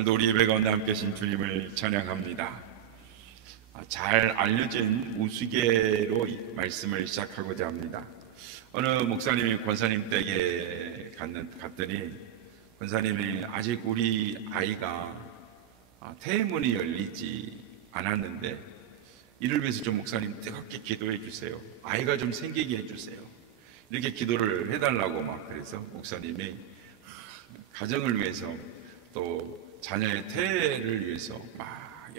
오늘도 우리 예배 가운데 함께 계신 주님을 찬양합니다. 잘 알려진 우스개로 말씀을 시작하고자 합니다. 어느 목사님이 권사님 댁에 갔더니 권사님이 아직 우리 아이가 태문이 열리지 않았는데 이를 위해서 좀 목사님 뜨겁게 기도해 주세요. 아이가 좀 생기게 해주세요. 이렇게 기도를 해달라고 막 그래서 목사님이 가정을 위해서 또 자녀의 태를 위해서 막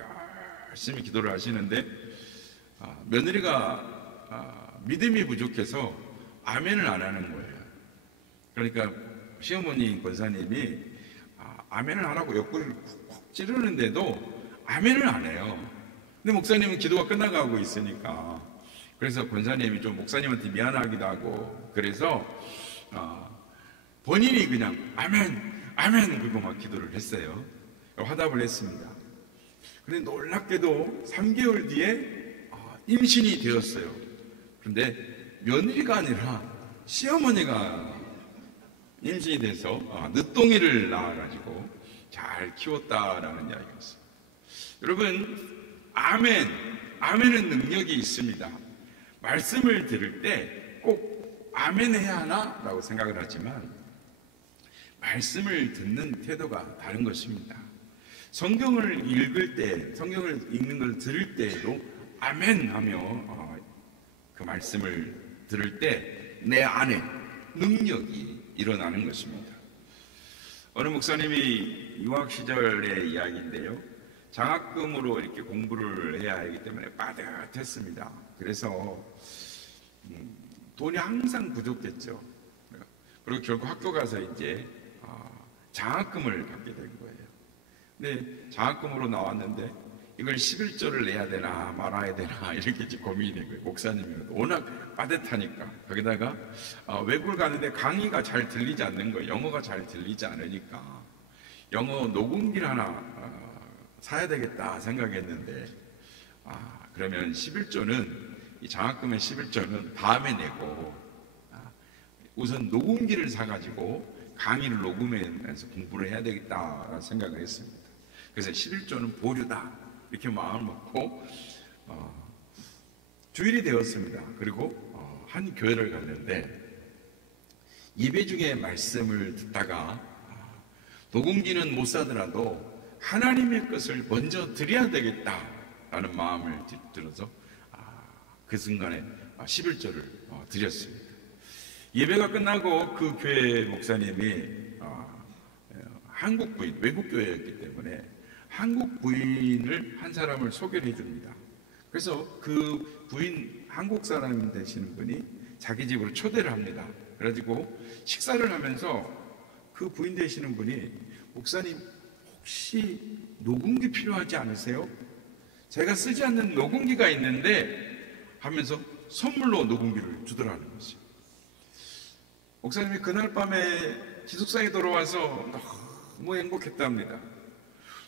열심히 기도를 하시는데 며느리가 믿음이 부족해서 아멘을 안 하는 거예요. 그러니까 시어머니 권사님이 아멘을 안 하고 옆구리를 콕콕 찌르는데도 아멘을 안 해요. 근데 목사님은 기도가 끝나가고 있으니까 그래서 권사님이 좀 목사님한테 미안하기도 하고 그래서 본인이 그냥 아멘 아멘 그리고 막 기도를 했어요. 화답을 했습니다. 그런데 놀랍게도 3개월 뒤에 임신이 되었어요. 그런데 며느리가 아니라 시어머니가 임신이 돼서 늦둥이를 낳아가지고 잘 키웠다라는 이야기가 있어요. 여러분 아멘은 능력이 있습니다. 말씀을 들을 때 꼭 아멘 해야 하나? 라고 생각을 하지만 말씀을 듣는 태도가 다른 것입니다. 성경을 읽을 때, 성경을 읽는 걸 들을 때에도 아멘 하며 그 말씀을 들을 때 내 안에 능력이 일어나는 것입니다. 어느 목사님이 유학 시절의 이야기인데요. 장학금으로 이렇게 공부를 해야 하기 때문에 빠듯했습니다. 그래서 돈이 항상 부족했죠. 그리고 결국 학교 가서 이제 장학금을 받게 된 거예요. 근데 장학금으로 나왔는데 이걸 11조를 내야 되나 말아야 되나 이렇게 고민이 된 거예요. 목사님이 워낙 빠듯하니까 거기다가 외국을 가는데 강의가 잘 들리지 않는 거예요. 영어가 잘 들리지 않으니까 영어 녹음기를 하나 사야 되겠다 생각했는데 그러면 11조는 이 장학금의 11조는 다음에 내고 우선 녹음기를 사가지고 강의를 녹음해서 공부를 해야 되겠다라는 생각을 했습니다. 그래서 11조는 보류다 이렇게 마음을 먹고 주일이 되었습니다. 그리고 한 교회를 갔는데 예배 중에 말씀을 듣다가 녹음기는 못 사더라도 하나님의 것을 먼저 드려야 되겠다라는 마음을 들어서 그 순간에 11조를 드렸습니다. 예배가 끝나고 그 교회 목사님이 한국 부인, 외국 교회였기 때문에 한국 부인을 한 사람을 소개를 해줍니다. 그래서 그 부인, 한국 사람 되시는 분이 자기 집으로 초대를 합니다. 그래가지고 식사를 하면서 그 부인 되시는 분이 목사님 혹시 녹음기 필요하지 않으세요? 제가 쓰지 않는 녹음기가 있는데 하면서 선물로 녹음기를 주더라는 거죠. 목사님이 그날 밤에 기숙사에 돌아와서 너무 행복했답니다.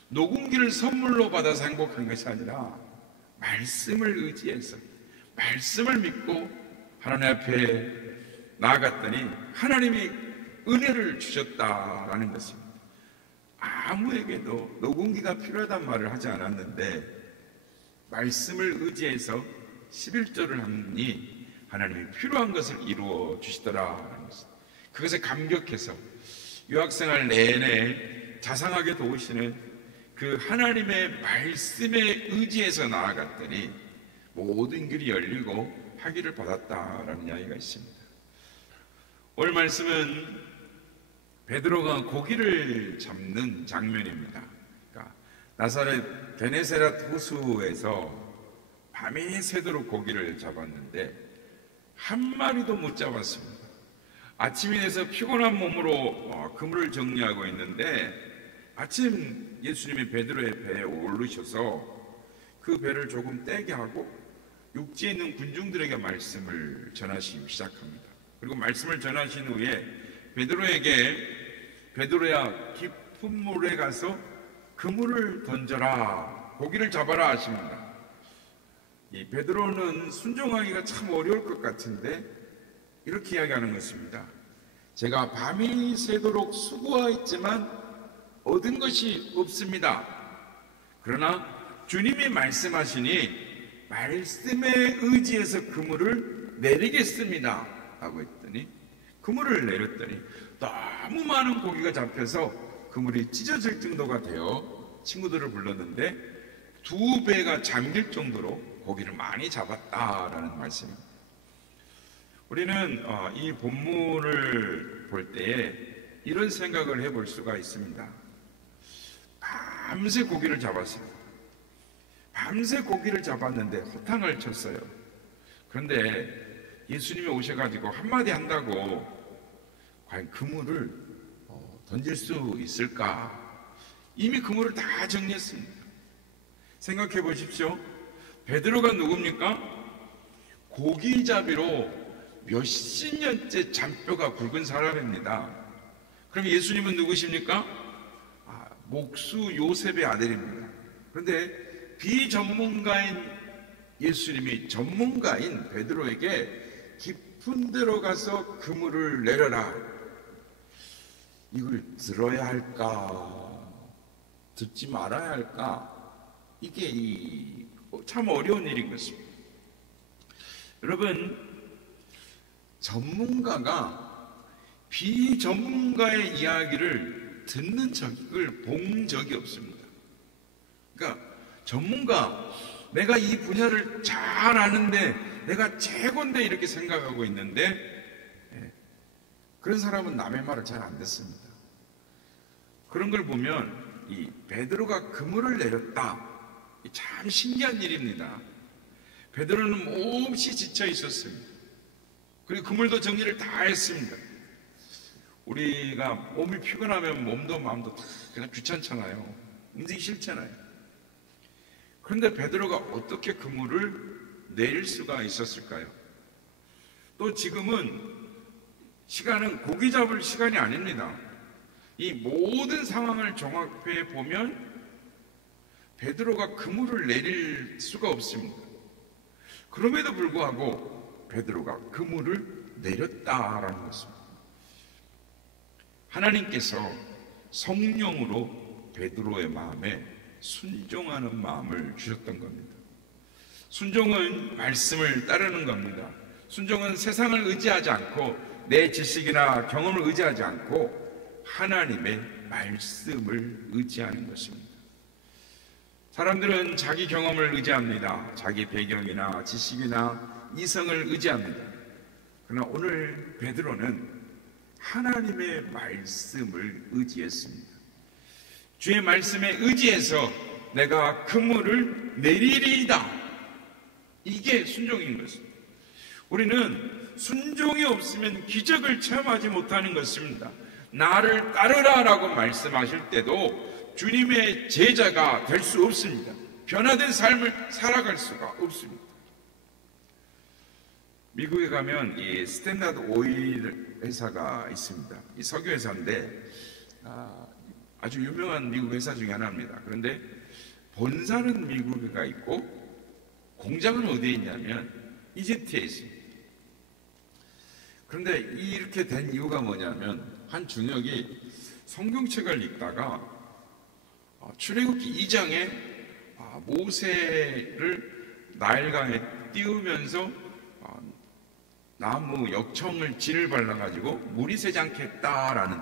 녹음기를 선물로 받아서 행복한 것이 아니라 말씀을 의지해서 말씀을 믿고 하나님 앞에 나아갔더니 하나님이 은혜를 주셨다라는 것입니다. 아무에게도 녹음기가 필요하단 말을 하지 않았는데 말씀을 의지해서 11조를 하니 하나님이 필요한 것을 이루어 주시더라라는 것입니다. 그것에 감격해서 유학생활 내내 자상하게 도우시는 그 하나님의 말씀에 의지해서 나아갔더니 모든 길이 열리고 학위를 받았다라는 이야기가 있습니다. 오늘 말씀은 베드로가 고기를 잡는 장면입니다. 그러니까 나사렛 게네사렛 호수에서 밤이 새도록 고기를 잡았는데 한 마리도 못 잡았습니다. 아침이 돼서 피곤한 몸으로 그물을 정리하고 있는데 아침 예수님이 베드로의 배에 오르셔서 그 배를 조금 떼게 하고 육지에 있는 군중들에게 말씀을 전하시기 시작합니다. 그리고 말씀을 전하신 후에 베드로야 깊은 물에 가서 그물을 던져라 고기를 잡아라 하십니다. 이 베드로는 순종하기가 참 어려울 것 같은데 이렇게 이야기하는 것입니다. 제가 밤이 새도록 수고하였지만 얻은 것이 없습니다. 그러나 주님이 말씀하시니 말씀에 의지해서 그물을 내리겠습니다 라고 했더니 그물을 내렸더니 너무 많은 고기가 잡혀서 그물이 찢어질 정도가 되어 친구들을 불렀는데 2배가 잠길 정도로 고기를 많이 잡았다라는 말씀입니다. 우리는 이 본문을 볼 때에 이런 생각을 해볼 수가 있습니다. 밤새 고기를 잡았습니다. 밤새 고기를 잡았는데 호탕을 쳤어요. 그런데 예수님이 오셔가지고 한마디 한다고 과연 그물을 던질 수 있을까? 이미 그물을 다 정리했습니다. 생각해 보십시오. 베드로가 누굽니까? 고기잡이로 몇십 년째 잔뼈가 굵은 사람입니다. 그럼 예수님은 누구십니까? 목수 요셉의 아들입니다. 그런데 비전문가인 예수님이 전문가인 베드로에게 깊은 데로 가서 그물을 내려라. 이걸 들어야 할까? 듣지 말아야 할까? 이게 참 어려운 일인 것입니다. 여러분, 전문가가 비전문가의 이야기를 듣는 적을 본 적이 없습니다. 그러니까 전문가, 내가 이 분야를 잘 아는데 내가 최고인데 이렇게 생각하고 있는데 그런 사람은 남의 말을 잘 안 듣습니다. 그런 걸 보면 이 베드로가 그물을 내렸다, 참 신기한 일입니다. 베드로는 몹시 지쳐 있었습니다. 그리고 그물도 정리를 다 했습니다. 우리가 몸이 피곤하면 몸도 마음도 다 그냥 귀찮잖아요. 움직이기 싫잖아요. 그런데 베드로가 어떻게 그물을 내릴 수가 있었을까요? 또 지금은 시간은 고기 잡을 시간이 아닙니다. 이 모든 상황을 종합해 보면 베드로가 그물을 내릴 수가 없습니다. 그럼에도 불구하고 베드로가 그물을 내렸다라는 것입니다. 하나님께서 성령으로 베드로의 마음에 순종하는 마음을 주셨던 겁니다. 순종은 말씀을 따르는 겁니다. 순종은 세상을 의지하지 않고 내 지식이나 경험을 의지하지 않고 하나님의 말씀을 의지하는 것입니다. 사람들은 자기 경험을 의지합니다. 자기 배경이나 지식이나 이성을 의지합니다. 그러나 오늘 베드로는 하나님의 말씀을 의지했습니다. 주의 말씀에 의지해서 내가 그물을 내리리이다. 이게 순종인 것입니다. 우리는 순종이 없으면 기적을 체험하지 못하는 것입니다. 나를 따르라 라고 말씀하실 때도 주님의 제자가 될 수 없습니다. 변화된 삶을 살아갈 수가 없습니다. 미국에 가면 이 스탠다드 오일 회사가 있습니다. 이 석유 회사인데 아주 유명한 미국 회사 중에 하나입니다. 그런데 본사는 미국에 있고 공장은 어디에 있냐면 이집트에 있습니다. 그런데 이렇게 된 이유가 뭐냐면 한 중역이 성경책을 읽다가 출애굽기 2장에 모세를 나일강에 띄우면서 나무 역청을 진을 발라가지고 물이 새지 않겠다라는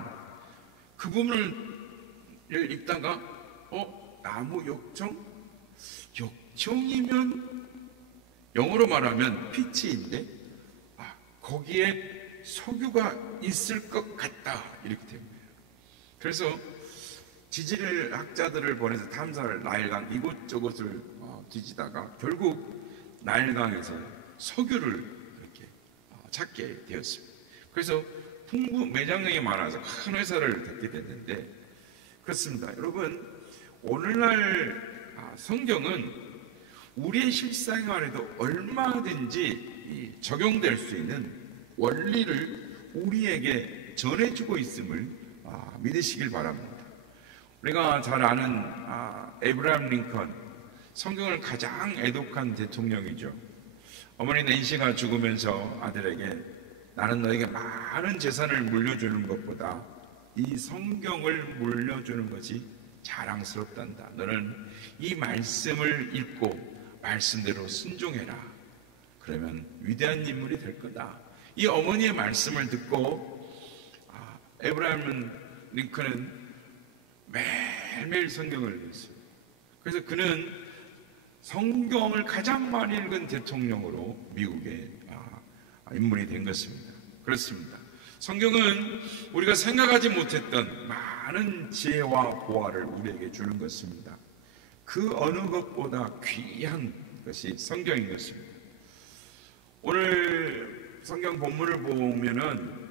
그 부분을 읽다가 나무 역청? 역청이면 영어로 말하면 피치인데 거기에 석유가 있을 것 같다 이렇게 됩니다. 그래서 지질 학자들을 보내서 탐사를 나일강 이곳저곳을 뒤지다가 결국 나일강에서 석유를 이렇게 찾게 되었습니다. 그래서 풍부 매장량이 많아서 큰 회사를 갖게 됐는데 그렇습니다. 여러분, 오늘날 성경은 우리의 실생활에도 얼마든지 적용될 수 있는 원리를 우리에게 전해주고 있음을 믿으시길 바랍니다. 우리가 잘 아는 에브라임 링컨, 성경을 가장 애독한 대통령이죠. 어머니 낸시가 죽으면서 아들에게 나는 너에게 많은 재산을 물려주는 것보다 이 성경을 물려주는 것이 자랑스럽단다. 너는 이 말씀을 읽고 말씀대로 순종해라. 그러면 위대한 인물이 될 거다. 이 어머니의 말씀을 듣고 에브라임 링컨은 매일매일 성경을 읽었어요. 그래서 그는 성경을 가장 많이 읽은 대통령으로 미국의 인물이 된 것입니다. 그렇습니다. 성경은 우리가 생각하지 못했던 많은 지혜와 보화를 우리에게 주는 것입니다. 그 어느 것보다 귀한 것이 성경인 것입니다. 오늘 성경 본문을 보면은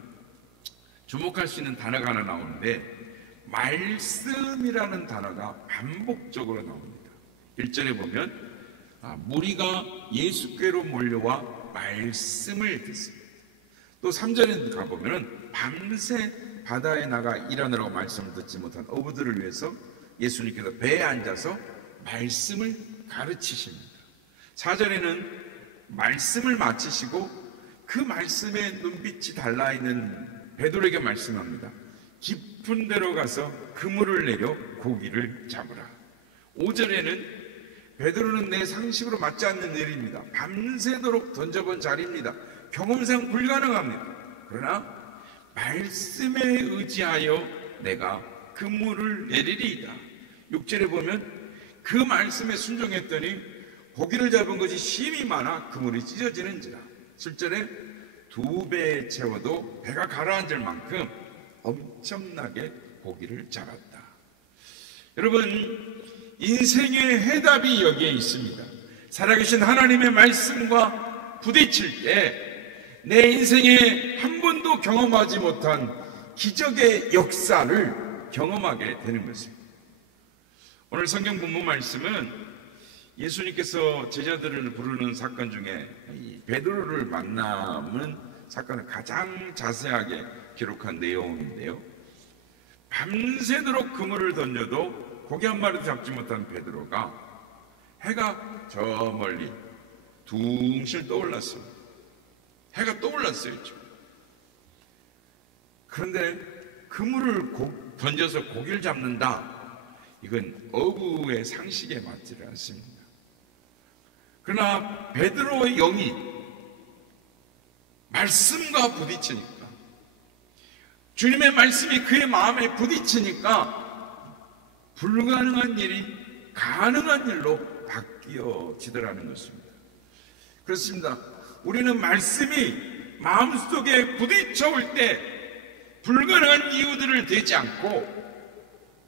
주목할 수 있는 단어가 하나 나오는데 말씀이라는 단어가 반복적으로 나옵니다. 1절에 보면 무리가 예수께로 몰려와 말씀을 듣습니다. 또 3절에 가보면 밤새 바다에 나가 일하느라고 말씀을 듣지 못한 어부들을 위해서 예수님께서 배에 앉아서 말씀을 가르치십니다. 4절에는 말씀을 마치시고 그 말씀에 눈빛이 달라있는 베드로에게 말씀합니다. 깊은 데로 가서 그물을 내려 고기를 잡으라. 5절에는 베드로는 내 상식으로 맞지 않는 일입니다. 밤새도록 던져본 자리입니다. 경험상 불가능합니다. 그러나 말씀에 의지하여 내가 그물을 내리리이다. 6절에 보면 그 말씀에 순종했더니 고기를 잡은 것이 심이 많아 그물이 찢어지는지라. 7절에 2배 채워도 배가 가라앉을 만큼 엄청나게 고기를 잡았다. 여러분, 인생의 해답이 여기에 있습니다. 살아계신 하나님의 말씀과 부딪힐 때 내 인생에 한 번도 경험하지 못한 기적의 역사를 경험하게 되는 것입니다. 오늘 성경 본문 말씀은 예수님께서 제자들을 부르는 사건 중에 베드로를 만나는 사건을 가장 자세하게 기록한 내용인데요. 밤새도록 그물을 던져도 고기 한 마리도 잡지 못한 베드로가 해가 저 멀리 둥실 떠올랐습니다. 해가 떠올랐어요. 그런데 그물을 던져서 고기를 잡는다. 이건 어부의 상식에 맞지를 않습니다. 그러나 베드로의 영이 말씀과 부딪히니까, 주님의 말씀이 그의 마음에 부딪히니까 불가능한 일이 가능한 일로 바뀌어지더라는 것입니다. 그렇습니다. 우리는 말씀이 마음속에 부딪혀올 때 불가능한 이유들을 대지 않고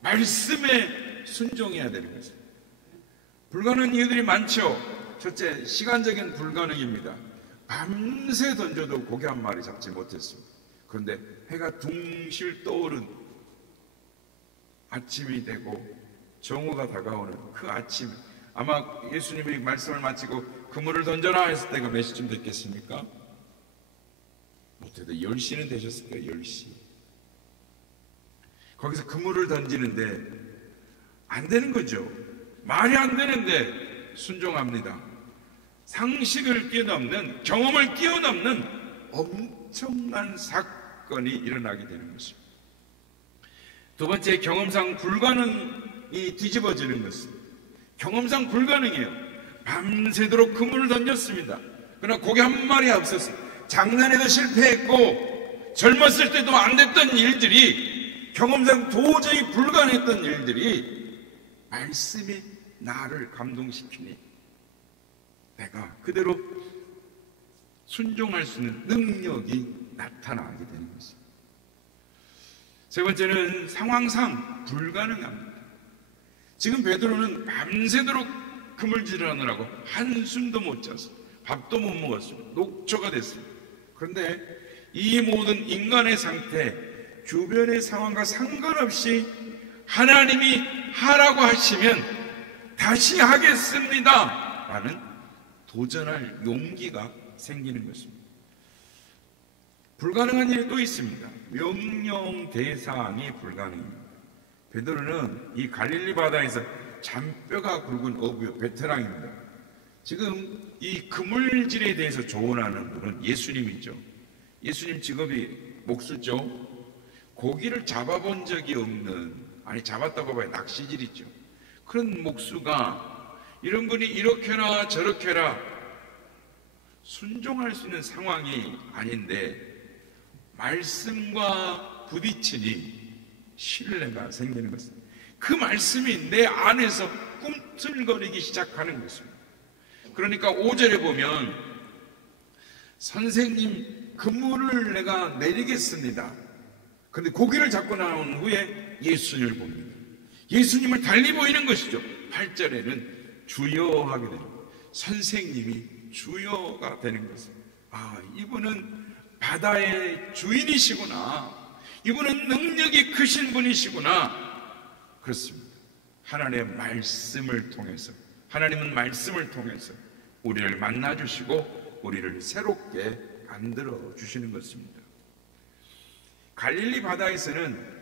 말씀에 순종해야 되는 것입니다. 불가능한 이유들이 많죠. 첫째, 시간적인 불가능입니다. 밤새 던져도 고기 한 마리 잡지 못했습니다. 그런데 해가 둥실 떠오른 아침이 되고 정오가 다가오는 그 아침, 아마 예수님이 말씀을 마치고 그물을 던져라 했을 때가 몇 시쯤 됐겠습니까? 못해도 10시는 되셨을 거예요. 10시. 거기서 그물을 던지는데 안 되는 거죠. 말이 안 되는데 순종합니다. 상식을 뛰어넘는, 경험을 뛰어넘는 엄청난 사건이 일어나게 되는 것입니다. 두 번째, 경험상 불가능이 뒤집어지는 것입니다. 경험상 불가능해요. 밤새도록 그물을 던졌습니다. 그러나 고기 한 마리 없었어요. 작년에도 실패했고 젊었을 때도 안 됐던 일들이, 경험상 도저히 불가능했던 일들이 말씀이 나를 감동시키니 내가 그대로 순종할 수 있는 능력이 나타나게 되는 것입니다. 세 번째는 상황상 불가능합니다. 지금 베드로는 밤새도록 그물질하느라고 한숨도 못 잤어요. 밥도 못 먹었어요. 녹초가 됐어요. 그런데 이 모든 인간의 상태, 주변의 상황과 상관없이 하나님이 하라고 하시면 다시 하겠습니다 라는 도전할 용기가 생기는 것입니다. 불가능한 일이 또 있습니다. 명령 대상이 불가능합니다. 베드로는 이 갈릴리 바다에서 잔뼈가 굵은 어부 베테랑입니다. 지금 이 그물질에 대해서 조언하는 분은 예수님이죠. 예수님 직업이 목수죠. 고기를 잡아본 적이 없는, 아니 잡았다고 봐야 낚시질이죠. 그런 목수가 이런 분이 이렇게나 저렇게나 순종할 수 있는 상황이 아닌데 말씀과 부딪히니 신뢰가 생기는 것입니다. 그 말씀이 내 안에서 꿈틀거리기 시작하는 것입니다. 그러니까 5절에 보면 선생님 그물을 내가 내리겠습니다. 그런데 고기를 잡고 나온 후에 예수님을 봅니다. 예수님을 달리 보이는 것이죠. 8절에는 주여 하게 됩니다. 선생님이 주여가 되는 것입니다. 아, 이분은 바다의 주인이시구나. 이분은 능력이 크신 분이시구나. 그렇습니다. 하나님의 말씀을 통해서, 하나님은 말씀을 통해서 우리를 만나주시고 우리를 새롭게 만들어 주시는 것입니다. 갈릴리 바다에서는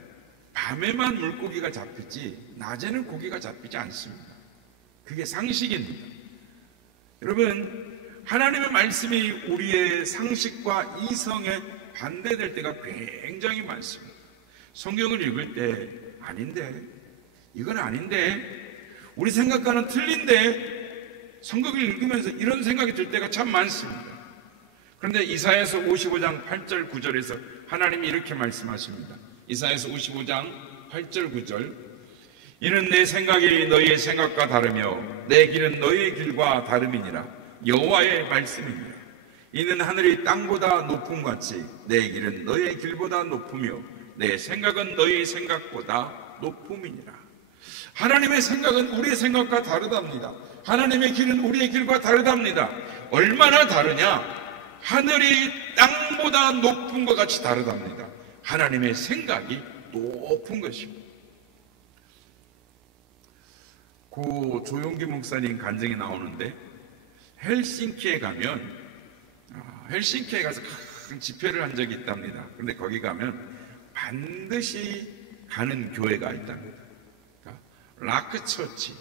밤에만 물고기가 잡히지 낮에는 고기가 잡히지 않습니다. 그게 상식입니다. 여러분, 하나님의 말씀이 우리의 상식과 이성에 반대될 때가 굉장히 많습니다. 성경을 읽을 때 아닌데, 이건 아닌데, 우리 생각과는 틀린데, 성경을 읽으면서 이런 생각이 들 때가 참 많습니다. 그런데 이사야서 55장 8절 9절에서 하나님이 이렇게 말씀하십니다. 이사야서 55장 8절 9절, 이는 내 생각이 너희의 생각과 다르며 내 길은 너희의 길과 다름이니라. 여호와의 말씀이니라. 이는 하늘이 땅보다 높음같이 내 길은 너희의 길보다 높으며 내 생각은 너희의 생각보다 높음이니라. 하나님의 생각은 우리의 생각과 다르답니다. 하나님의 길은 우리의 길과 다르답니다. 얼마나 다르냐? 하늘이 땅보다 높은 것 같이 다르답니다. 하나님의 생각이 높은 것입니다. 고 조용기 목사님 간증이 나오는데, 헬싱키에 가면, 헬싱키에 가서 큰 집회를 한 적이 있답니다. 그런데 거기 가면 반드시 가는 교회가 있답니다. 그러니까 라크처치,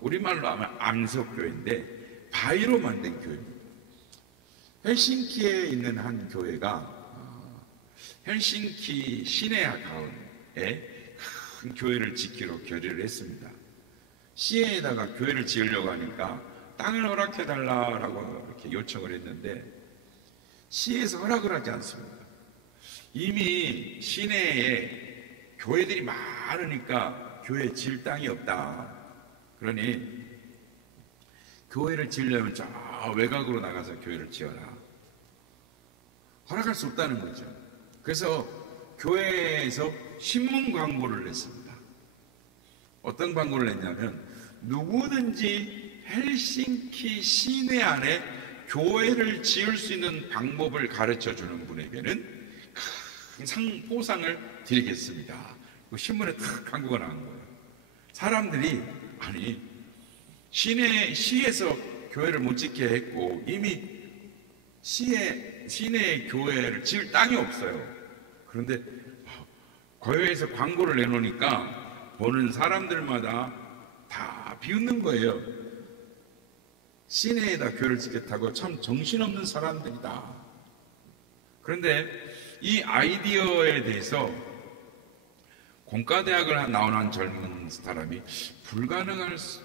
우리말로 하면 암석교회인데 바위로 만든 교회입니다. 헬싱키에 있는 한 교회가 헬싱키 시내 가운데 큰 교회를 짓기로 결의를 했습니다. 시내에다가 교회를 지으려고 하니까 땅을 허락해달라고 이렇게 요청을 했는데 시에서 허락을 하지 않습니다. 이미 시내에 교회들이 많으니까 교회 지을 땅이 없다. 그러니 교회를 지으려면 저 외곽으로 나가서 교회를 지어라. 허락할 수 없다는 거죠. 그래서 교회에서 신문 광고를 냈습니다. 어떤 광고를 냈냐면, 누구든지 헬싱키 시내 안에 교회를 지을 수 있는 방법을 가르쳐 주는 분에게는 큰 보상을 드리겠습니다. 신문에 탁 광고가 나온 거예요. 사람들이, 아니, 시에서 교회를 못 짓게 했고 이미 시내에 교회를 지을 땅이 없어요. 그런데 교회에서 광고를 내놓으니까 보는 사람들마다 다 비웃는 거예요. 시내에다 교회를 짓겠다고 참 정신없는 사람들이다. 그런데 이 아이디어에 대해서 공과대학을 나온 젊은 사람이 불가능할 수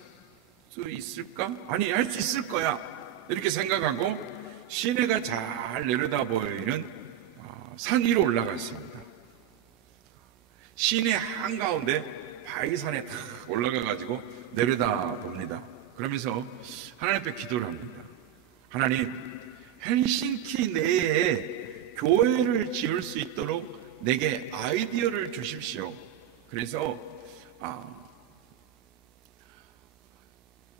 있을까? 아니, 할 수 있을 거야. 이렇게 생각하고 시내가 잘 내려다 보이는 산 위로 올라갔습니다. 시내 한가운데 바위산에 탁 올라가가지고 내려다 봅니다. 그러면서 하나님 앞에 기도를 합니다. 하나님, 헬싱키 내에 교회를 지을 수 있도록 내게 아이디어를 주십시오. 그래서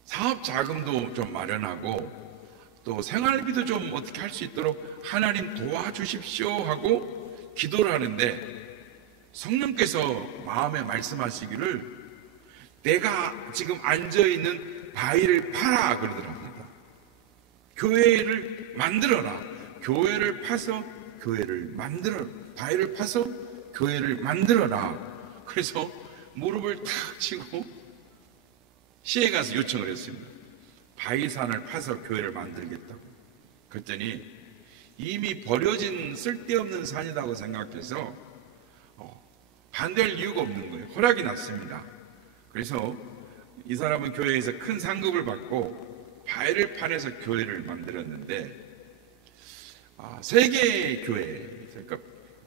사업 자금도 좀 마련하고 또 생활비도 좀 어떻게 할 수 있도록 하나님 도와주십시오 하고 기도를 하는데, 성령께서 마음에 말씀하시기를 내가 지금 앉아있는 바위를 파라 그러더랍니다. 교회를 만들어라. 교회를 파서 교회를 만들어, 바위를 파서 교회를 만들어라. 그래서 무릎을 탁 치고 시에 가서 요청을 했습니다. 바위산을 파서 교회를 만들겠다고. 그랬더니 이미 버려진 쓸데없는 산이라고 생각해서 반대할 이유가 없는 거예요. 허락이 났습니다. 그래서 이 사람은 교회에서 큰 상급을 받고 바위를 파내서 교회를 만들었는데, 세계 교회, 그러니까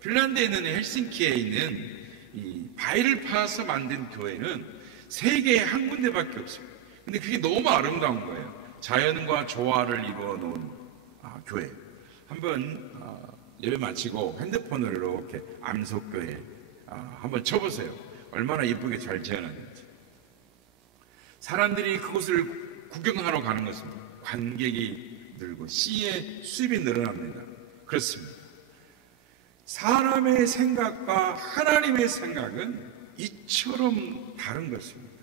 핀란드에 있는 헬싱키에 있는 이 바위를 파서 만든 교회는 세계에 한 군데밖에 없어요. 근데 그게 너무 아름다운 거예요. 자연과 조화를 이루어 놓은 교회. 한번 예배 마치고 핸드폰으로 이렇게 암석교회 한번 쳐보세요. 얼마나 이쁘게 잘 지어놨는지. 사람들이 그곳을 구경하러 가는 것입니다. 관객이 늘고 시의 수입이 늘어납니다. 그렇습니다. 사람의 생각과 하나님의 생각은 이처럼 다른 것입니다.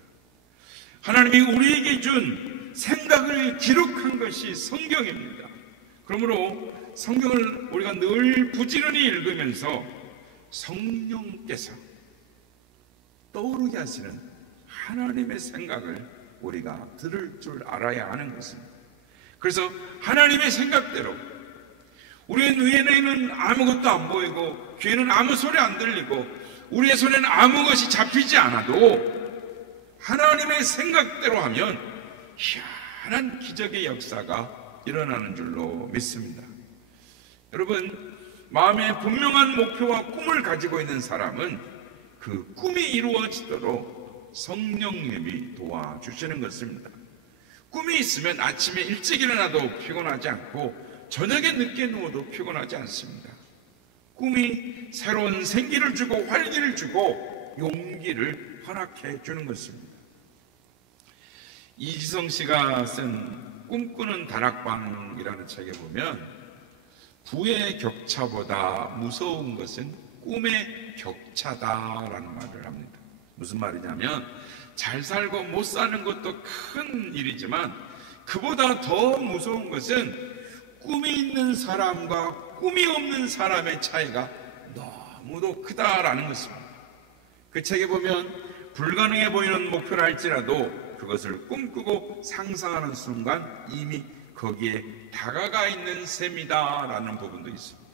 하나님이 우리에게 준 생각을 기록한 것이 성경입니다. 그러므로 성경을 우리가 늘 부지런히 읽으면서 성령께서 떠오르게 하시는 하나님의 생각을 우리가 들을 줄 알아야 하는 것입니다. 그래서 하나님의 생각대로 우리의 눈에는 아무것도 안 보이고 귀에는 아무 소리 안 들리고 우리의 손에는 아무 것이 잡히지 않아도 하나님의 생각대로 하면 희한한 기적의 역사가 일어나는 줄로 믿습니다. 여러분, 마음에 분명한 목표와 꿈을 가지고 있는 사람은 그 꿈이 이루어지도록 성령님이 도와주시는 것입니다. 꿈이 있으면 아침에 일찍 일어나도 피곤하지 않고 저녁에 늦게 누워도 피곤하지 않습니다. 꿈이 새로운 생기를 주고 활기를 주고 용기를 허락해 주는 것입니다. 이지성 씨가 쓴 꿈꾸는 다락방이라는 책에 보면 부의 격차보다 무서운 것은 꿈의 격차다라는 말을 합니다. 무슨 말이냐면 잘 살고 못 사는 것도 큰 일이지만 그보다 더 무서운 것은 꿈이 있는 사람과 꿈이 없는 사람의 차이가 너무도 크다라는 것입니다. 그 책에 보면 불가능해 보이는 목표를 할지라도 그것을 꿈꾸고 상상하는 순간 이미 거기에 다가가 있는 셈이다라는 부분도 있습니다.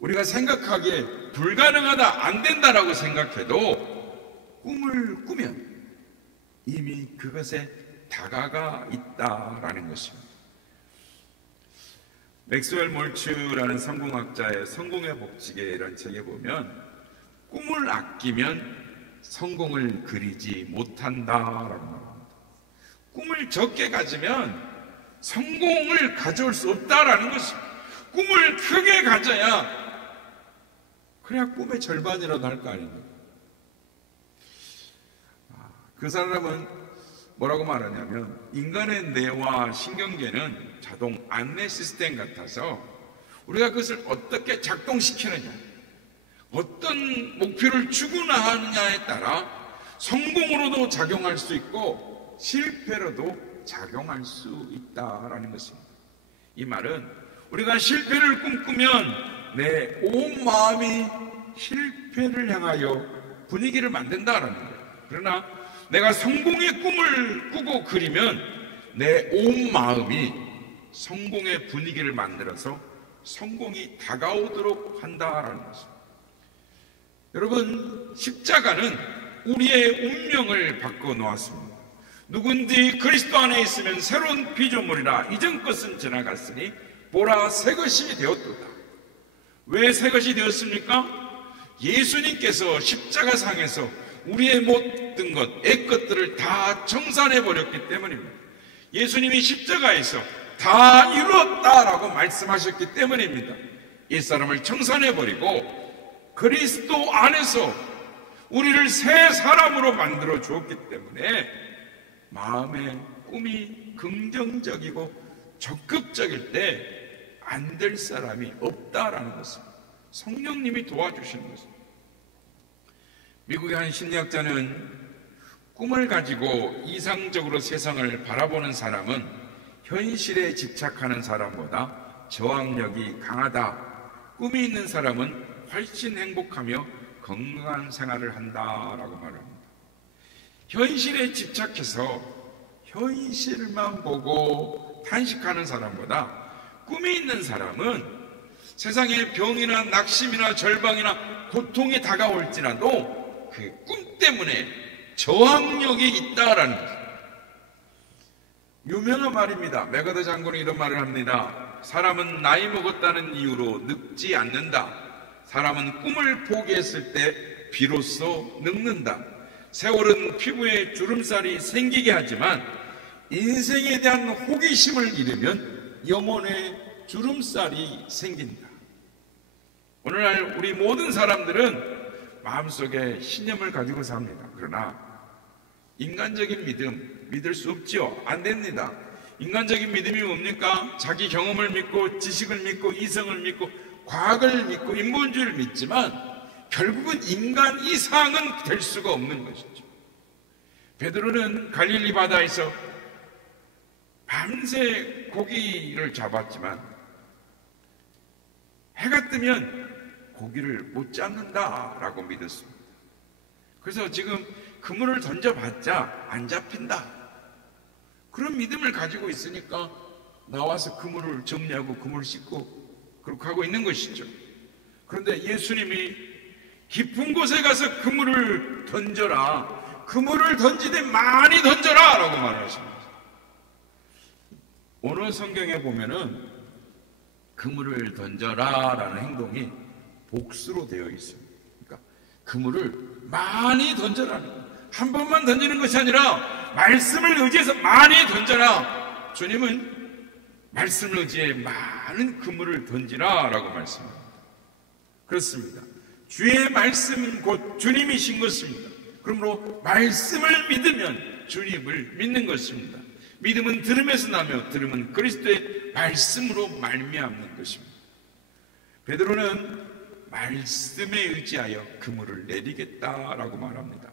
우리가 생각하기에 불가능하다, 안 된다라고 생각해도 꿈을 꾸면 이미 그것에 다가가 있다라는 것입니다. 맥스웰 몰츠라는 성공학자의 성공의 법칙이라는 책에 보면 꿈을 아끼면 성공을 그리지 못한다라고 말합니다. 꿈을 적게 가지면 성공을 가져올 수 없다라는 것입니다. 꿈을 크게 가져야 그래야 꿈의 절반이라도 할 거 아닙니까? 그 사람은 뭐라고 말하냐면 인간의 뇌와 신경계는 자동 안내 시스템 같아서 우리가 그것을 어떻게 작동시키느냐, 어떤 목표를 추구나 하느냐에 따라 성공으로도 작용할 수 있고 실패로도 작용할 수 있다라는 것입니다. 이 말은 우리가 실패를 꿈꾸면 내 온 마음이 실패를 향하여 분위기를 만든다라는 거예요. 그러나 내가 성공의 꿈을 꾸고 그리면 내 온 마음이 성공의 분위기를 만들어서 성공이 다가오도록 한다라는 것입니다. 여러분, 십자가는 우리의 운명을 바꿔 놓았습니다. 누군지 그리스도 안에 있으면 새로운 피조물이라 이전 것은 지나갔으니 보라 새 것이 되었도다. 왜 새 것이 되었습니까? 예수님께서 십자가상에서 우리의 모든 것, 애것들을 다 청산해 버렸기 때문입니다. 예수님이 십자가에서 다 이루었다라고 말씀하셨기 때문입니다. 이 사람을 청산해 버리고 그리스도 안에서 우리를 새 사람으로 만들어 주었기 때문에 마음의 꿈이 긍정적이고 적극적일 때 안 될 사람이 없다라는 것입니다. 성령님이 도와주시는 것입니다. 미국의 한 심리학자는 꿈을 가지고 이상적으로 세상을 바라보는 사람은 현실에 집착하는 사람보다 저항력이 강하다. 꿈이 있는 사람은 훨씬 행복하며 건강한 생활을 한다라고 말합니다. 현실에 집착해서 현실만 보고 탄식하는 사람보다 꿈이 있는 사람은 세상에 병이나 낙심이나 절방이나 고통이 다가올지라도 그 꿈 때문에 저항력이 있다라는 거죠. 유명한 말입니다. 메가더 장군이 이런 말을 합니다. 사람은 나이 먹었다는 이유로 늙지 않는다. 사람은 꿈을 포기했을 때 비로소 늙는다. 세월은 피부에 주름살이 생기게 하지만 인생에 대한 호기심을 잃으면 영혼에 주름살이 생긴다. 오늘날 우리 모든 사람들은 마음속에 신념을 가지고 삽니다. 그러나 인간적인 믿음 믿을 수 없지요. 안 됩니다. 인간적인 믿음이 뭡니까? 자기 경험을 믿고 지식을 믿고 이성을 믿고 과학을 믿고 인본주의를 믿지만 결국은 인간 이상은 될 수가 없는 것이죠. 베드로는 갈릴리 바다에서 밤새 고기를 잡았지만 해가 뜨면 고기를 못 잡는다라고 믿었습니다. 그래서 지금 그물을 던져봤자 안 잡힌다. 그런 믿음을 가지고 있으니까 나와서 그물을 정리하고 그물을 씻고 그렇게 하고 있는 것이죠. 그런데 예수님이 깊은 곳에 가서 그물을 던져라. 그물을 던지되 많이 던져라 라고 말하십니다. 오늘 성경에 보면은 그물을 던져라 라는 행동이 복수로 되어 있습니다. 그러니까 그물을 많이 던져라는 거예요. 한 번만 던지는 것이 아니라 말씀을 의지해서 많이 던져라. 주님은 말씀을 의지해 많은 그물을 던지라 라고 말씀합니다. 그렇습니다. 주의 말씀은 곧 주님이신 것입니다. 그러므로 말씀을 믿으면 주님을 믿는 것입니다. 믿음은 들음에서 나며 들음은 그리스도의 말씀으로 말미암는 것입니다. 베드로는 말씀에 의지하여 그물을 내리겠다라고 말합니다.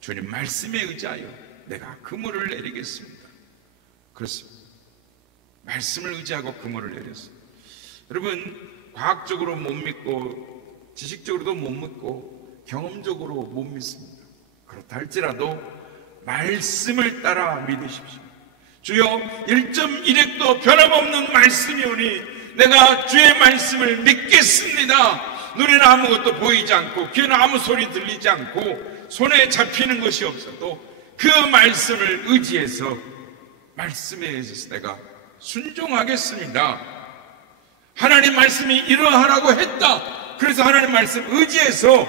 주님 말씀에 의지하여 내가 그물을 내리겠습니다. 그렇습니다. 말씀을 의지하고 그물을 내렸습니다. 여러분, 과학적으로 못 믿고 지식적으로도 못 믿고 경험적으로 못 믿습니다. 그렇다 할지라도 말씀을 따라 믿으십시오. 주여 1.1핵도 변함없는 말씀이오니 내가 주의 말씀을 믿겠습니다. 눈에는 아무것도 보이지 않고 귀에는 아무 소리 들리지 않고 손에 잡히는 것이 없어도 그 말씀을 의지해서 말씀에 의해서 내가 순종하겠습니다. 하나님 말씀이 이러하라고 했다. 그래서 하나님 말씀 의지해서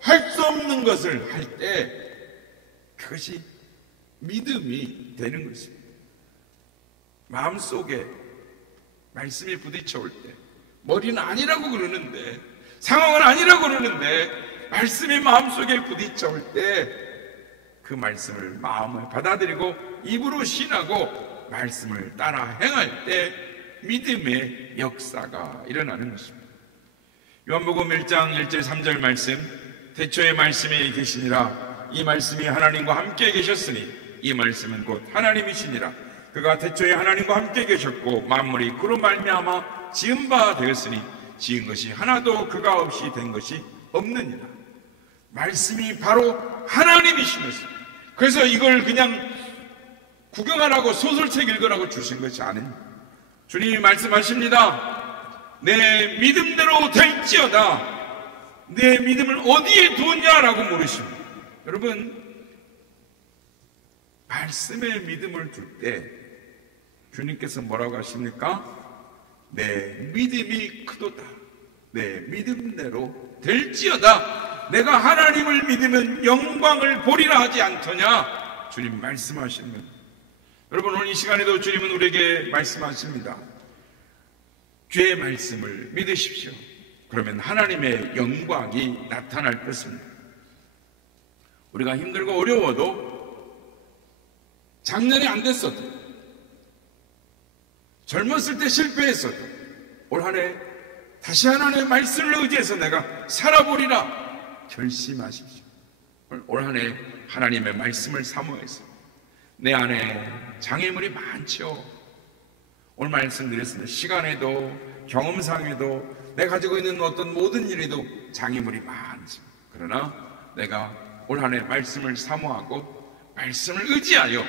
할 수 없는 것을 할 때 그것이 믿음이 되는 것입니다. 마음속에 말씀이 부딪혀올 때 머리는 아니라고 그러는데 상황은 아니라고 그러는데 말씀이 마음속에 부딪혀올 때 그 말씀을 마음을 받아들이고 입으로 신하고 말씀을 따라 행할 때 믿음의 역사가 일어나는 것입니다. 요한복음 1장 1절 3절 말씀, 태초에 말씀이 계시니라. 이 말씀이 하나님과 함께 계셨으니 이 말씀은 곧 하나님이시니라. 그가 태초에 하나님과 함께 계셨고 만물이 그로 말미암아 지은 바 되었으니 지은 것이 하나도 그가 없이 된 것이 없느니라. 말씀이 바로 하나님이신 것입니다. 그래서 이걸 그냥 구경하라고 소설책 읽으라고 주신 것이 아닙니다. 주님이 말씀하십니다. 내 믿음대로 될지어다. 내 믿음을 어디에 두었냐라고 물으십니다. 여러분, 말씀에 믿음을 둘 때 주님께서 뭐라고 하십니까? 내 믿음이 크도다. 내 믿음대로 될지어다. 내가 하나님을 믿으면 영광을 보리라 하지 않더냐? 주님 말씀하시는 겁니다. 여러분, 오늘 이 시간에도 주님은 우리에게 말씀하십니다. 주의 말씀을 믿으십시오. 그러면 하나님의 영광이 나타날 것입니다. 우리가 힘들고 어려워도 작년에 안 됐어도 젊었을 때 실패했어도 올 한 해 다시 하나님의 말씀을 의지해서 내가 살아보리라 결심하십시오. 올 한 해 하나님의 말씀을 사모해서 내 안에 장애물이 많죠. 오늘 말씀드렸습니다. 시간에도 경험상에도 내가 가지고 있는 어떤 모든 일에도 장애물이 많죠. 그러나 내가 올 한 해 말씀을 사모하고 말씀을 의지하여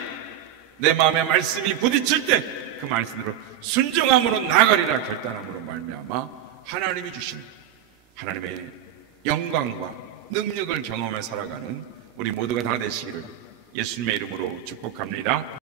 내 마음에 말씀이 부딪힐 때 그 말씀대로 순종함으로 나가리라 결단함으로 말미암아 하나님이 주신 하나님의 영광과 능력을 경험하며 살아가는 우리 모두가 다 되시기를 예수님의 이름으로 축복합니다.